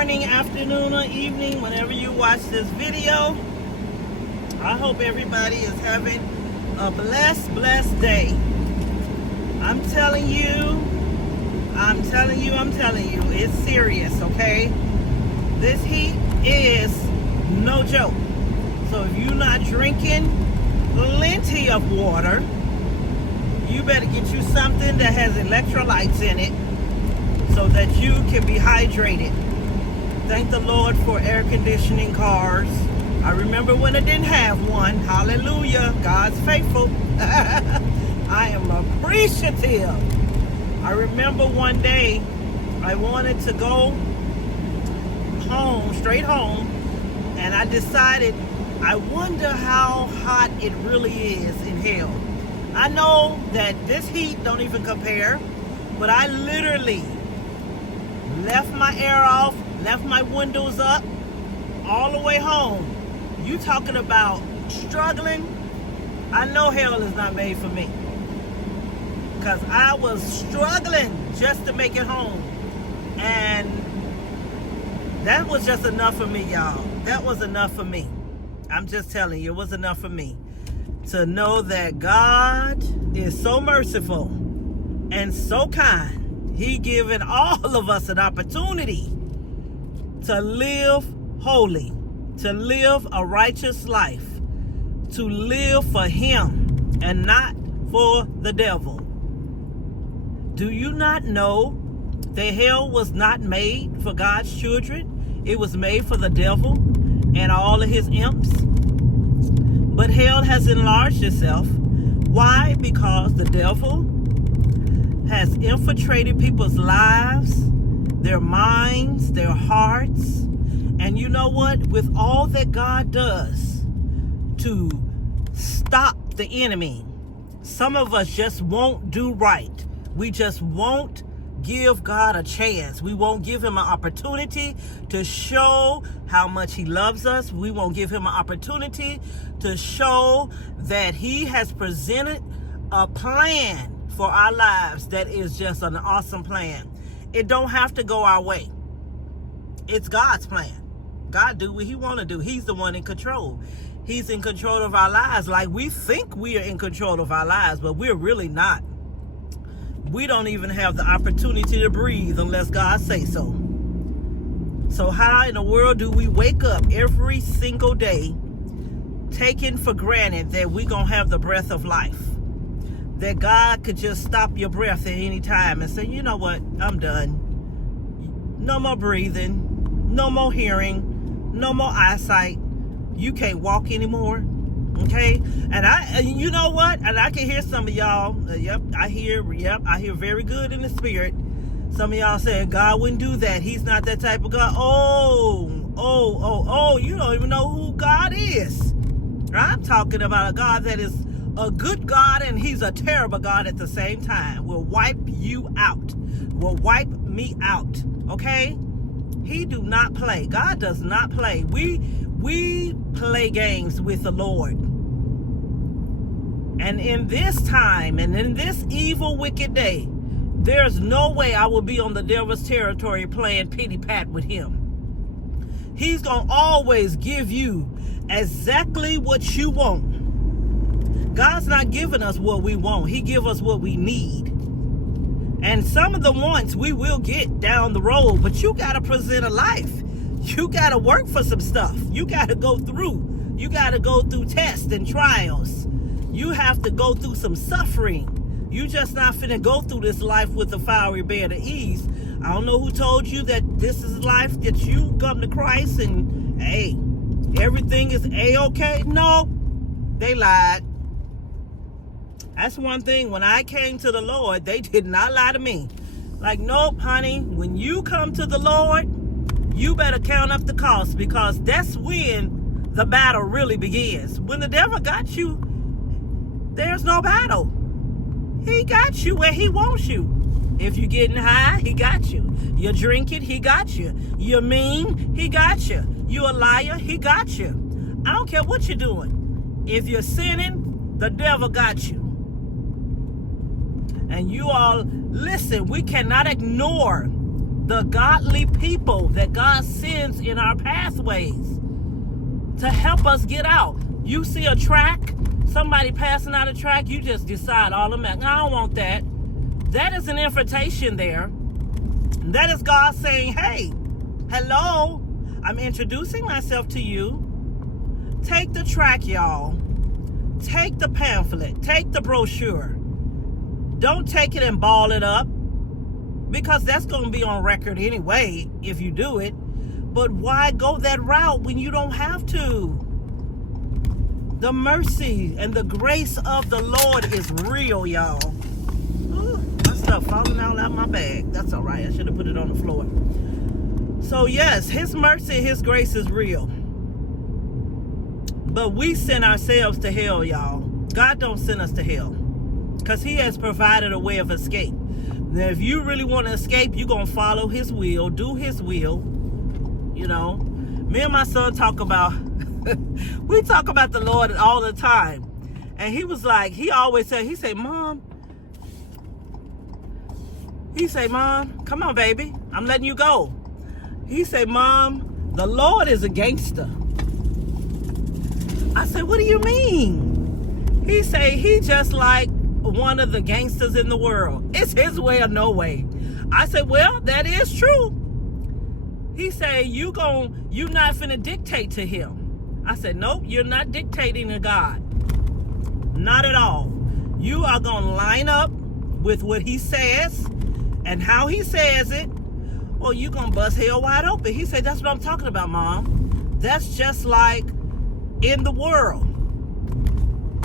morning, afternoon, or evening, whenever you watch this video. I hope everybody is having a blessed day. I'm telling you, it's serious, okay? This heat is no joke. So if you're not drinking plenty of water, you better get you something that has electrolytes in it so that you can be hydrated. Thank the Lord for air conditioning cars. I remember when I didn't have one. Hallelujah. God's faithful. I am appreciative. I remember one day I wanted to go home, straight home, and I decided, I wonder how hot it really is in hell. I know that this heat don't even compare, but I literally left my air off, left my windows up, all the way home. You talking about struggling? I know hell is not made for me, because I was struggling just to make it home. And that was just enough for me, y'all. That was enough for me. I'm just telling you, it was enough for me to know that God is so merciful and so kind. He given all of us an opportunity to live holy, to live a righteous life, to live for Him and not for the devil. Do you not know that hell was not made for God's children? It was made for the devil and all of his imps. But hell has enlarged itself. Why? Because the devil has infiltrated people's lives, their minds, their hearts. And you know what? With all that God does to stop the enemy, some of us just won't do right. We just won't give God a chance. We won't give Him an opportunity to show how much He loves us. We won't give Him an opportunity to show that He has presented a plan for our lives that is just an awesome plan. It don't have to go our way. It's God's plan. God do what He want to do. He's the one in control. He's in control of our lives. Like, we think we are in control of our lives, but we're really not. We don't even have the opportunity to breathe unless God say so. So how in the world do we wake up every single day taking for granted that we're going to have the breath of life? That God could just stop your breath at any time and say, you know what, I'm done. No more breathing, no more hearing, no more eyesight. You can't walk anymore. Okay, and you know what? And I can hear some of y'all. I hear very good in the spirit. Some of y'all saying God wouldn't do that. He's not that type of God. You don't even know who God is. I'm talking about a God that is a good God, and He's a terrible God at the same time. Will wipe you out. Will wipe me out. Okay? He do not play. God does not play. We play games with the Lord. And in this time and in this evil, wicked day, there's no way I will be on the devil's territory playing pity-pat with him. He's going to always give you exactly what you want. God's not giving us what we want. He give us what we need. And some of the wants we will get down the road, but you got to present a life. You got to work for some stuff. You got to go through. You got to go through tests and trials. You have to go through some suffering. You just not finna go through this life with a fiery bed of ease. I don't know who told you that this is life, that you come to Christ and, hey, everything is A-okay. No, they lied. That's one thing. When I came to the Lord, they did not lie to me. Like, nope, honey, when you come to the Lord, you better count up the cost, because that's when the battle really begins. When the devil got you, there's no battle. He got you where He wants you. If you're getting high, He got you. You're drinking, He got you. You're mean, He got you. You're a liar, He got you. I don't care what you're doing. If you're sinning, the devil got you. And you all, listen, we cannot ignore the godly people that God sends in our pathways to help us get out. You see a track, somebody passing out a track, you just decide automatically, I don't want that. That is an invitation there. That is God saying, hey, hello, I'm introducing myself to you. Take the track, y'all. Take the pamphlet. Take the brochure. Don't take it and ball it up, because that's going to be on record anyway if you do it. But why go that route when you don't have to? The mercy and the grace of the Lord is real, y'all. Ooh, my stuff falling out of my bag. That's all right. I should have put it on the floor. So yes, his mercy, his grace is real. But we send ourselves to hell, y'all. God don't send us to hell, because he has provided a way of escape. Now, if you really want to escape, you're going to follow his will, do his will. You know, me and my son talk about, we talk about the Lord all the time. And he was like, he always said, Mom, come on, baby. I'm letting you go. He said, Mom, the Lord is a gangster. I said, what do you mean? He said, he just like one of the gangsters in the world. It's his way or no way. I said, well, that is true. He said, you not finna dictate to him. I said, nope, you're not dictating to God. Not at all. You are gonna line up with what he says and how he says it, or you gonna bust hell wide open. He said, that's what I'm talking about, Mom. That's just like in the world.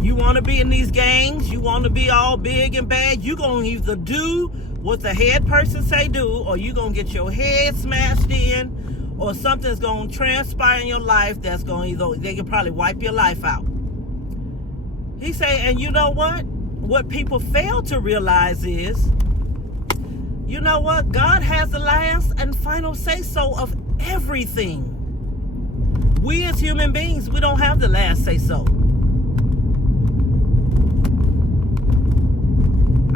You want to be in these gangs, you want to be all big and bad, you going to either do what the head person say do, or you going to get your head smashed in, or something's going to transpire in your life that's going to they can probably wipe your life out. He say, and you know what? What people fail to realize is, you know what? God has the last and final say-so of everything. We as human beings, we don't have the last say-so.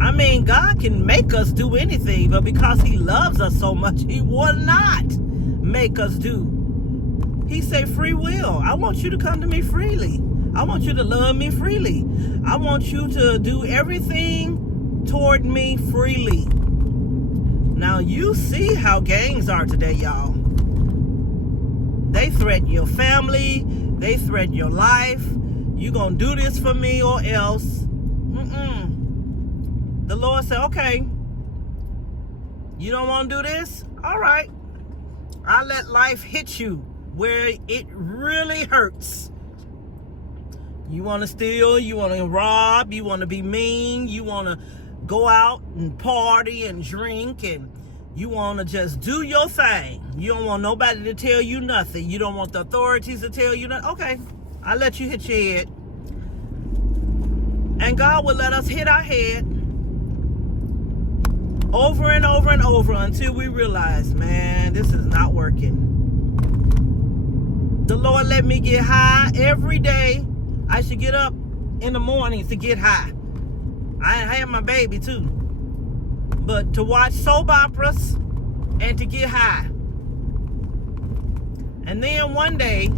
I mean, God can make us do anything, but because he loves us so much, he will not make us do. He said free will. I want you to come to me freely. I want you to love me freely. I want you to do everything toward me freely. Now, you see how gangs are today, y'all. They threaten your family. They threaten your life. You gonna do this for me or else. The Lord said, okay, you don't want to do this? All right. I'll let life hit you where it really hurts. You want to steal, you want to rob, you want to be mean, you want to go out and party and drink, and you want to just do your thing. You don't want nobody to tell you nothing. You don't want the authorities to tell you nothing. Okay, I'll let you hit your head. And God will let us hit our head over and over and over until we realize, man, this is not working. The Lord let me get high every day. I should get up in the mornings to get high. I had my baby too. But to watch soap operas and to get high. And then one day,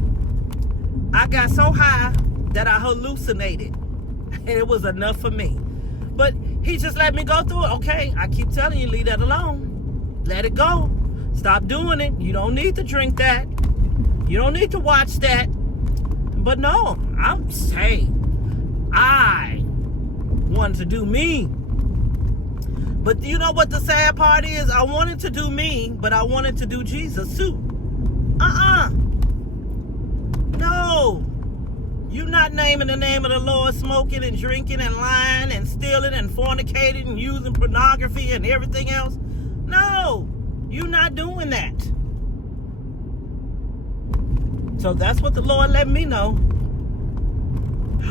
I got so high that I hallucinated. And it was enough for me. But he just let me go through it. Okay, I keep telling you, leave that alone. Let it go. Stop doing it. You don't need to drink that. You don't need to watch that. But no, I'm saying, I wanted to do me. But you know what the sad part is? I wanted to do me, but I wanted to do Jesus too. No. You're not naming the name of the Lord, smoking and drinking and lying and stealing and fornicating and using pornography and everything else. No, you're not doing that. So that's what the Lord let me know.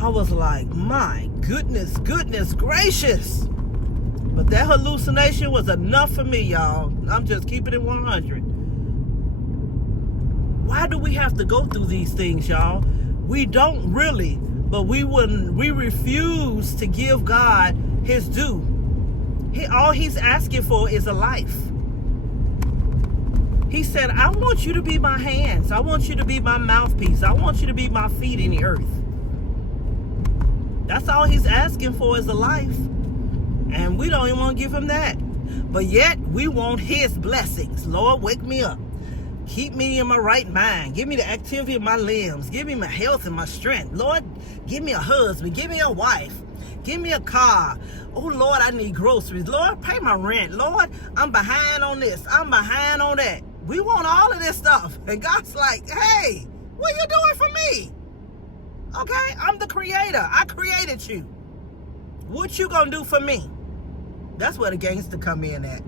I was like, my goodness gracious. But that hallucination was enough for me, y'all. I'm just keeping it 100. Why do we have to go through these things, y'all? We don't really, but we refuse to give God his due. All he's asking for is a life. He said, I want you to be my hands. I want you to be my mouthpiece. I want you to be my feet in the earth. That's all he's asking for is a life. And we don't even want to give him that. But yet, we want his blessings. Lord, wake me up. Keep me in my right mind. Give me the activity of my limbs. Give me my health and my strength. Lord, give me a husband. Give me a wife. Give me a car. Oh, Lord, I need groceries. Lord, pay my rent. Lord, I'm behind on this. I'm behind on that. We want all of this stuff. And God's like, hey, what are you doing for me? Okay, I'm the creator. I created you. What you gonna do for me? That's where the gangster come in at.